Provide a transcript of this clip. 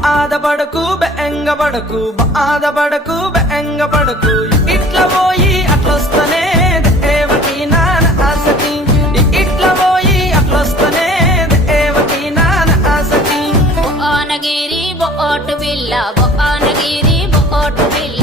బాధపడకు బెంగపడకు బాధపడకు బెంగపడకు ఇట్లా పోయి అట్లొస్తనే దేవకి నాన్న ఆసకి ఇట్లా పోయి అట్లొస్తనే దేవకి నాన్న ఆసకి భువనగిరి బోటు బిల్ల భువనగిరి బోటు బిల్ల